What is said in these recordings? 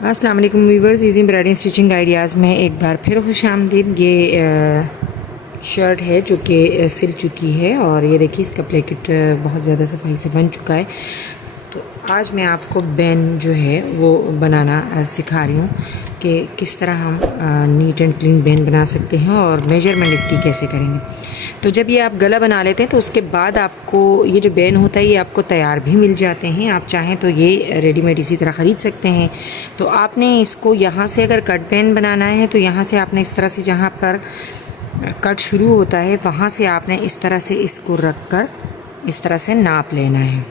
अस्सलाम वालेकुम viewers, easy embroidering stitching ideas में एक बार फिर खुशामदीद। ये शर्ट है जो कि सिल चुकी है और ये देखिए इसका प्लेकेट बहुत ज़्यादा सफाई से बन चुका है। तो आज मैं आपको बैन जो है वो बनाना सिखा रही हूँ कि किस तरह हम नीट एंड क्लीन बैन बना सकते हैं और मेजरमेंट इसकी कैसे करेंगे। तो जब ये आप गला बना लेते हैं तो उसके बाद आपको ये जो बैन होता है ये आपको तैयार भी मिल जाते हैं। आप चाहें तो ये रेडीमेड इसी तरह ख़रीद सकते हैं। तो आपने इसको यहाँ से अगर कट बैन बनाना है तो यहाँ से आपने इस तरह से जहाँ पर कट शुरू होता है वहाँ से आपने इस तरह से इसको रख कर इस तरह से नाप लेना है।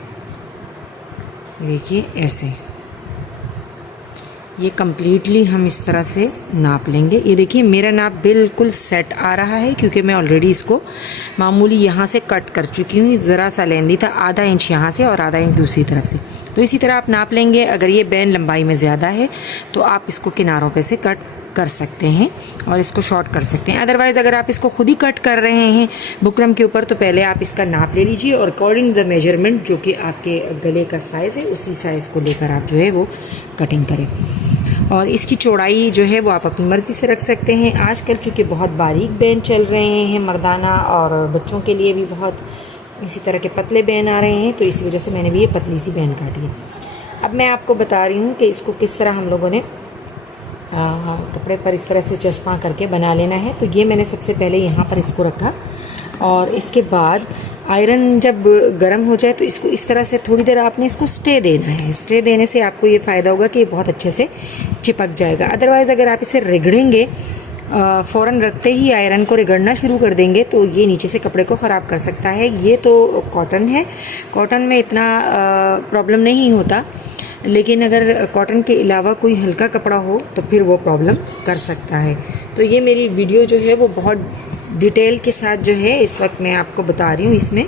देखिए ऐसे ये कम्प्लीटली हम इस तरह से नाप लेंगे। ये देखिए मेरा नाप बिल्कुल सेट आ रहा है क्योंकि मैं ऑलरेडी इसको मामूली यहाँ से कट कर चुकी हूँ। ज़रा सा लेंदी था, आधा इंच यहाँ से और आधा इंच दूसरी तरफ से। तो इसी तरह आप नाप लेंगे। अगर ये बैन लंबाई में ज़्यादा है तो आप इसको किनारों पे से कट कर सकते हैं और इसको शॉर्ट कर सकते हैं। अदरवाइज़ अगर आप इसको खुद ही कट कर रहे हैं बुकरम के ऊपर तो पहले आप इसका नाप ले लीजिए और अकॉर्डिंग द मेजरमेंट जो कि आपके गले का साइज़ है उसी साइज़ को लेकर आप जो है वो कटिंग करें। और इसकी चौड़ाई जो है वो आप अपनी मर्ज़ी से रख सकते हैं। आजकल चूँकि बहुत बारीक बैन चल रहे हैं मर्दाना और बच्चों के लिए भी बहुत इसी तरह के पतले बैन आ रहे हैं, तो इसी वजह से मैंने भी ये पतली सी बैन काटी है। अब मैं आपको बता रही हूँ कि इसको किस तरह हम लोगों ने कपड़े पर इस तरह से चस्पा करके बना लेना है। तो ये मैंने सबसे पहले यहाँ पर इसको रखा और इसके बाद आयरन जब गर्म हो जाए तो इसको इस तरह से थोड़ी देर आपने इसको स्टे देना है। स्टे देने से आपको ये फ़ायदा होगा कि ये बहुत अच्छे से चिपक जाएगा। अदरवाइज़ अगर आप इसे रगड़ेंगे फ़ौरन रखते ही आयरन को रगड़ना शुरू कर देंगे तो ये नीचे से कपड़े को ख़राब कर सकता है। ये तो कॉटन है, कॉटन में इतना प्रॉब्लम नहीं होता, लेकिन अगर कॉटन के अलावा कोई हल्का कपड़ा हो तो फिर वो प्रॉब्लम कर सकता है। तो ये मेरी वीडियो जो है वो बहुत डिटेल के साथ जो है इस वक्त मैं आपको बता रही हूँ। इसमें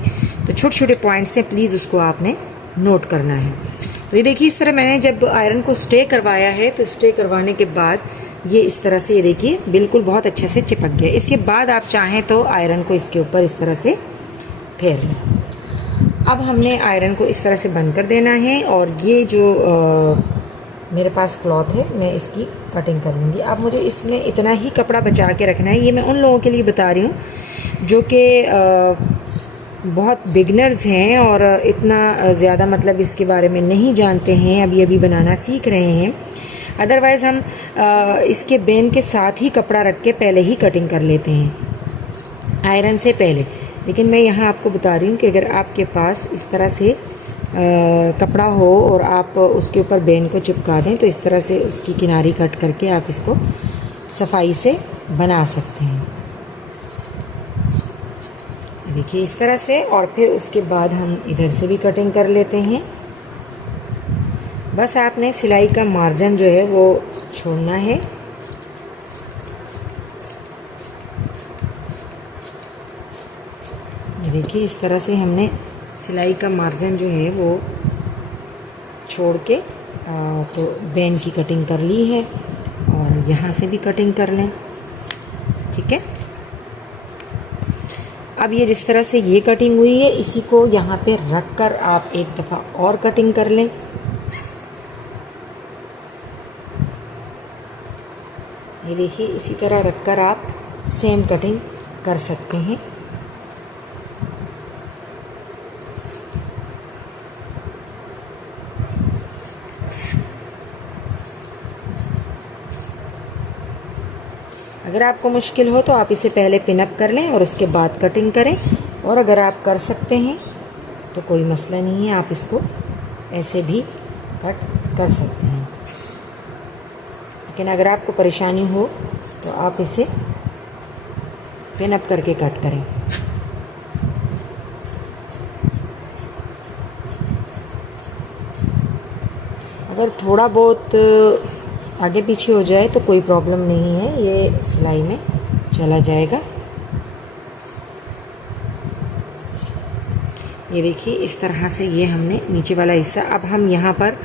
तो छोटे छोटे पॉइंट्स हैं, प्लीज़ उसको आपने नोट करना है। तो ये देखिए इस तरह मैंने जब आयरन को स्टे करवाया है तो स्टे करवाने के बाद ये इस तरह से ये देखिए बिल्कुल बहुत अच्छे से चिपक गया। इसके बाद आप चाहें तो आयरन को इसके ऊपर इस तरह से फेर लें। अब हमने आयरन को इस तरह से बंद कर देना है और ये जो मेरे पास क्लॉथ है मैं इसकी कटिंग कर लूँगी। अब मुझे इसमें इतना ही कपड़ा बचा के रखना है। ये मैं उन लोगों के लिए बता रही हूँ जो कि बहुत बिगनर्स हैं और इतना ज़्यादा मतलब इसके बारे में नहीं जानते हैं, अभी अभी बनाना सीख रहे हैं। अदरवाइज़ हम इसके बैन के साथ ही कपड़ा रख के पहले ही कटिंग कर लेते हैं आयरन से पहले। लेकिन मैं यहाँ आपको बता रही हूँ कि अगर आपके पास इस तरह से कपड़ा हो और आप उसके ऊपर बैन को चिपका दें तो इस तरह से उसकी किनारी कट करके आप इसको सफाई से बना सकते हैं। देखिए इस तरह से, और फिर उसके बाद हम इधर से भी कटिंग कर लेते हैं। बस आपने सिलाई का मार्जिन जो है वो छोड़ना है। देखिए इस तरह से हमने सिलाई का मार्जिन जो है वो छोड़ के तो बैन की कटिंग कर ली है और यहाँ से भी कटिंग कर लें। ठीक है, अब ये जिस तरह से ये कटिंग हुई है इसी को यहाँ पे रख कर आप एक दफ़ा और कटिंग कर लें। ये देखिए इसी तरह रख कर आप सेम कटिंग कर सकते हैं। अगर आपको मुश्किल हो तो आप इसे पहले पिनअप कर लें और उसके बाद कटिंग करें, और अगर आप कर सकते हैं तो कोई मसला नहीं है, आप इसको ऐसे भी कट कर सकते हैं। लेकिन अगर आपको परेशानी हो तो आप इसे पिनअप करके कट करें। अगर थोड़ा बहुत आगे पीछे हो जाए तो कोई प्रॉब्लम नहीं है, ये सिलाई में चला जाएगा। ये देखिए इस तरह से ये हमने नीचे वाला हिस्सा, अब हम यहाँ पर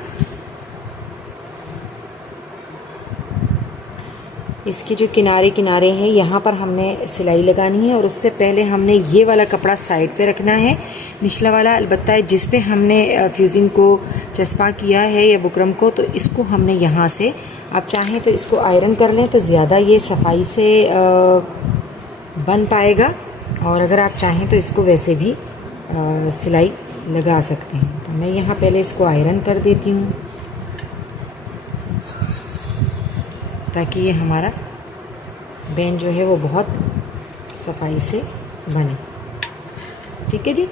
इसके जो किनारे किनारे हैं यहाँ पर हमने सिलाई लगानी है, और उससे पहले हमने ये वाला कपड़ा साइड पे रखना है, निचला वाला अलबत्ता जिस पे हमने फ्यूजिंग को चस्पा किया है या बुकरम को, तो इसको हमने यहाँ से, आप चाहें तो इसको आयरन कर लें तो ज़्यादा ये सफाई से बन पाएगा, और अगर आप चाहें तो इसको वैसे भी सिलाई लगा सकते हैं। तो मैं यहाँ पहले इसको आयरन कर देती हूँ ताकि ये हमारा बैंड जो है वो बहुत सफाई से बने। ठीक है जी,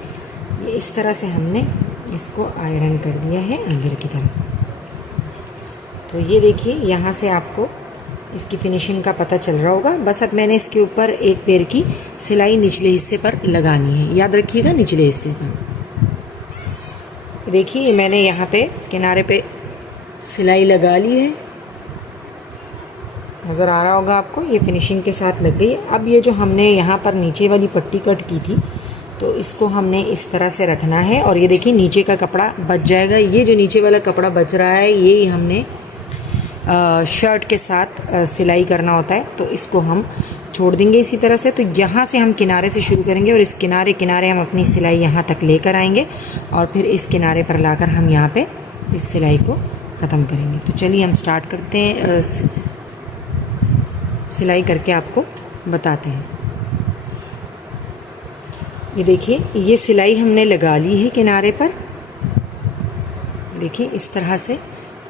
ये इस तरह से हमने इसको आयरन कर दिया है अंदर की तरफ। तो ये देखिए यहाँ से आपको इसकी फिनिशिंग का पता चल रहा होगा। बस अब मैंने इसके ऊपर एक पैर की सिलाई निचले हिस्से पर लगानी है, याद रखिएगा निचले हिस्से पर। देखिए मैंने यहाँ पे किनारे पे सिलाई लगा ली है, नज़र आ रहा होगा आपको, ये फिनिशिंग के साथ लग गई। अब ये जो हमने यहाँ पर नीचे वाली पट्टी कट की थी, तो इसको हमने इस तरह से रखना है, और ये देखिए नीचे का कपड़ा बच जाएगा। ये जो नीचे वाला कपड़ा बच रहा है ये हमने शर्ट के साथ सिलाई करना होता है, तो इसको हम छोड़ देंगे इसी तरह से। तो यहाँ से हम किनारे से शुरू करेंगे, और इस किनारे किनारे हम अपनी सिलाई यहाँ तक लेकर आएंगे, और फिर इस किनारे पर लाकर हम यहाँ पे इस सिलाई को ख़त्म करेंगे। तो चलिए हम स्टार्ट करते हैं, सिलाई करके आपको बताते हैं। ये देखिए ये सिलाई हमने लगा ली है किनारे पर, देखिए इस तरह से।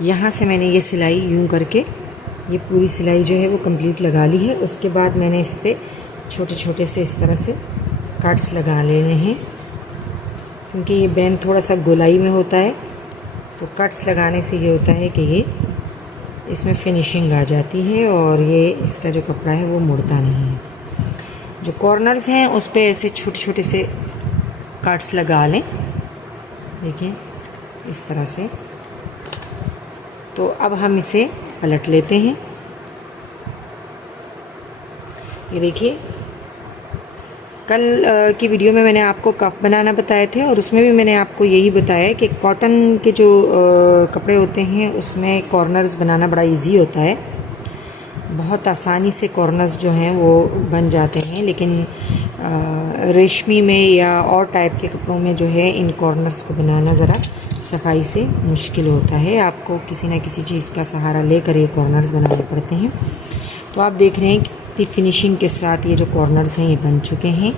यहाँ से मैंने ये सिलाई यूं करके ये पूरी सिलाई जो है वो कंप्लीट लगा ली है। उसके बाद मैंने इस पर छोटे छोटे से इस तरह से कट्स लगा लेने हैं, क्योंकि ये बैंड थोड़ा सा गोलाई में होता है, तो कट्स लगाने से ये होता है कि ये इसमें फिनिशिंग आ जाती है, और ये इसका जो कपड़ा है वो मुड़ता नहीं है। जो कॉर्नर्स हैं उस पे ऐसे छोटे छोटे से कट्स लगा लें, देखिए इस तरह से। तो अब हम इसे पलट लेते हैं। ये देखिए कल की वीडियो में मैंने आपको कफ बनाना बताए थे, और उसमें भी मैंने आपको यही बताया कि कॉटन के जो कपड़े होते हैं उसमें कॉर्नर्स बनाना बड़ा इजी होता है, बहुत आसानी से कॉर्नर्स जो हैं वो बन जाते हैं। लेकिन रेशमी में या और टाइप के कपड़ों में जो है इन कॉर्नर्स को बनाना ज़रा सफाई से मुश्किल होता है, आपको किसी न किसी चीज़ का सहारा लेकर ये कॉर्नर्स बनाने पड़ते हैं। तो आप देख रहे हैं कि फिनिशिंग के साथ ये जो कॉर्नर्स हैं ये बन चुके हैं,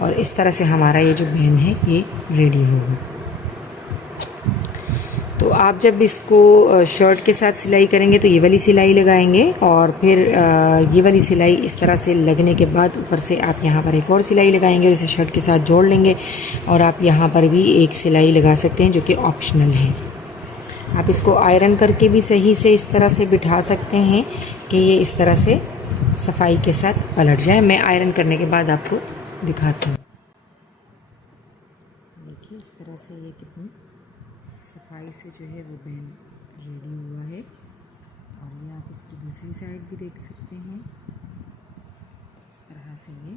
और इस तरह से हमारा ये जो बैंड है ये रेडी होगा। तो आप जब इसको शर्ट के साथ सिलाई करेंगे तो ये वाली सिलाई लगाएंगे, और फिर ये वाली सिलाई इस तरह से लगने के बाद ऊपर से आप यहाँ पर एक और सिलाई लगाएंगे और इसे शर्ट के साथ जोड़ लेंगे, और आप यहाँ पर भी एक सिलाई लगा सकते हैं जो कि ऑप्शनल है। आप इसको आयरन करके भी सही से इस तरह से बिठा सकते हैं कि ये इस तरह से सफाई के साथ पलट जाए। मैं आयरन करने के बाद आपको दिखाती हूँ। देखिए इस तरह से ये कितनी सफाई से जो है वो बैंड रेडी हुआ है, और ये आप इसकी दूसरी साइड भी देख सकते हैं। इस तरह से ये